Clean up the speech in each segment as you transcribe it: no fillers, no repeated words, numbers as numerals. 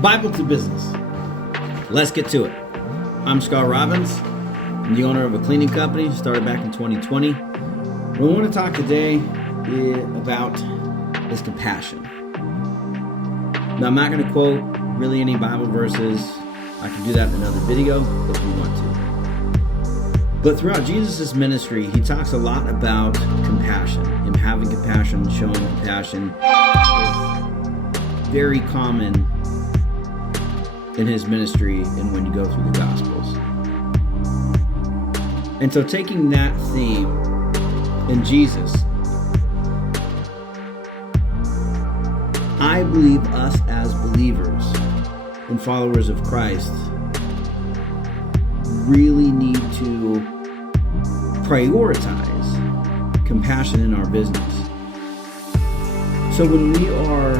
Bible to business. Let's get to it. I'm Scott Robbins. I'm the owner of a cleaning company, started back in 2020. What I want to talk today about is compassion. Now, I'm not going to quote really any Bible verses. I can do that in another video if you want to. But throughout Jesus' ministry, he talks a lot about compassion. Him having compassion, showing compassion is very common in his ministry and when you go through the Gospels. And so taking that theme in Jesus, I believe us as believers and followers of Christ really need to prioritize compassion in our business. So when we are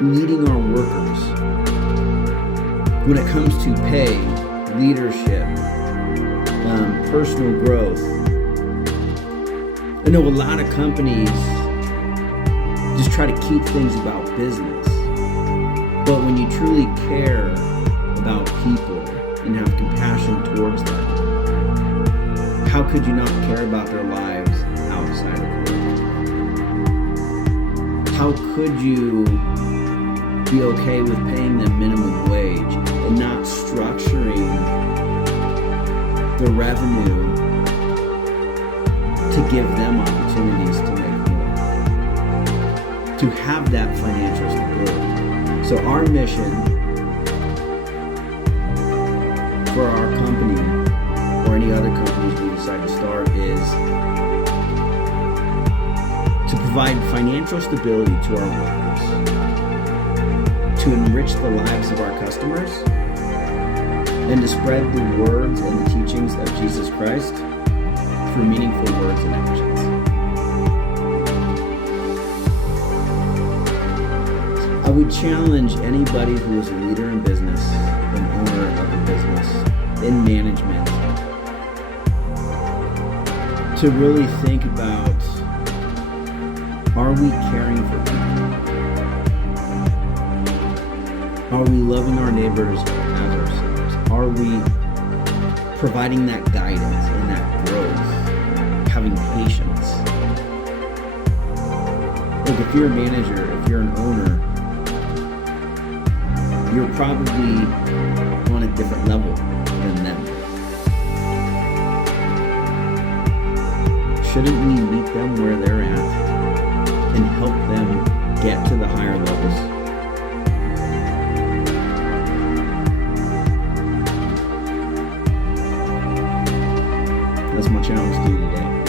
leading our workers, when it comes to pay, leadership, personal growth, I know a lot of companies just try to keep things about business. But when you truly care about people and have compassion towards them, how could you not care about their lives outside of work? How could you be okay with paying them minimum wage and not structuring the revenue to give them opportunities to make more, to have that financial stability? So our mission for our company or any other companies we decide to start is to provide financial stability to our workers, to enrich the lives of our customers, and to spread the words and the teachings of Jesus Christ through meaningful words and actions. I would challenge anybody who is a leader in business, an owner of a business, in management, to really think about, are we caring for people? Are we loving our neighbors as ourselves? Are we providing that guidance and that growth, having patience? Look, if you're a manager, if you're an owner, you're probably on a different level than them. Shouldn't we meet them where they're at and help them get to the higher levels? That's my challenge to you today.